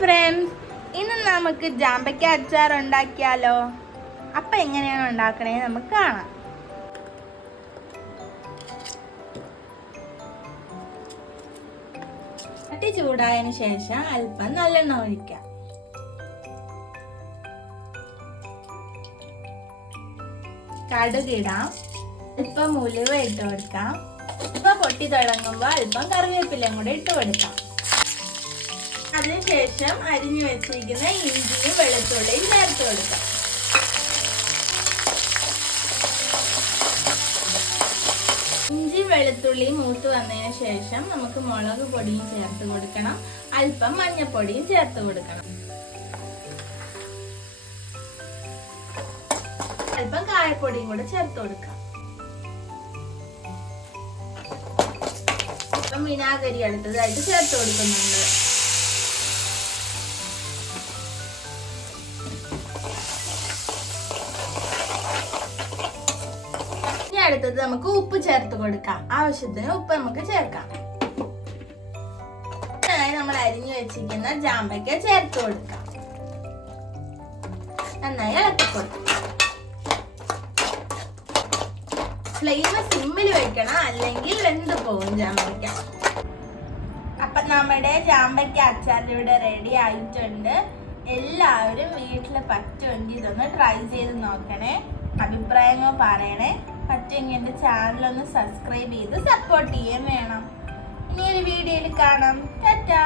Friends, ഇന്ന് നമുക്ക് ജാമ്പയ്ക്ക അച്ചാർ ഉണ്ടാക്കിയാലോ. അപ്പം എങ്ങനെയാണ് ഉണ്ടാക്കണേ നമുക്ക് കാണാം. ചട്ടി ചൂടായതിനു ശേഷം അല്പം നല്ലെണ്ണ ഒഴിക്കാം. കടുകിടാം, അല്പം ഉലുവ ഇട്ട് കൊടുക്കാം. ഇപ്പൊ പൊട്ടി തുടങ്ങുമ്പോൾ അല്പം കറിവേപ്പിലയും കൂടെ ഇട്ട് കൊടുക്കാം. അതിനുശേഷം അരിഞ്ഞു വെച്ചിരിക്കുന്ന ഇഞ്ചിയും വെളുത്തുള്ളിയും ചേർത്ത് കൊടുക്കാം. ഇഞ്ചി വെളുത്തുള്ളി മൂത്ത് വന്നതിന് ശേഷം നമുക്ക് മുളക് പൊടിയും ചേർത്ത് കൊടുക്കണം. അല്പം മഞ്ഞൾപ്പൊടിയും ചേർത്ത് കൊടുക്കണം. അല്പം കായപ്പൊടിയും കൂടെ ചേർത്ത് കൊടുക്കാം. അല്പം വിനാഗിരി അടുത്തതായിട്ട് ചേർത്ത് കൊടുക്കുന്നുണ്ട്. അടുത്തത് നമുക്ക് ഉപ്പ് ചേർത്ത് കൊടുക്കാം. ആവശ്യത്തിന് ഉപ്പ് നമുക്ക് ചേർക്കാം. നമ്മൾ അരിഞ്ഞു വെച്ചിരിക്കുന്ന ജാമ്പയ്ക്ക ചേർത്ത് കൊടുക്കാം. നന്നായി ഇളക്കി കൊടുക്കാം. ഫ്ലെയിം സിമ്മിൽ വെക്കണം, അല്ലെങ്കിൽ വെന്ത് പോകും ജാമ്പയ്ക്ക. അപ്പൊ നമ്മുടെ ജാമ്പയ്ക്ക അച്ചാർ ഇവിടെ റെഡി ആയിട്ടുണ്ട്. എല്ലാവരും വീട്ടിൽ പറ്റുമെങ്കിൽ ഇതൊന്ന് ട്രൈ ചെയ്ത് നോക്കണേ. അഭിപ്രായങ്ങൾ പറയണേ. പറ്റുമെങ്കിൽ എൻ്റെ ചാനലൊന്ന് സബ്സ്ക്രൈബ് ചെയ്ത് സപ്പോർട്ട് ചെയ്യാൻ വേണം. ഇനി ഒരു വീഡിയോയിൽ കാണാം. ടാറ്റാ.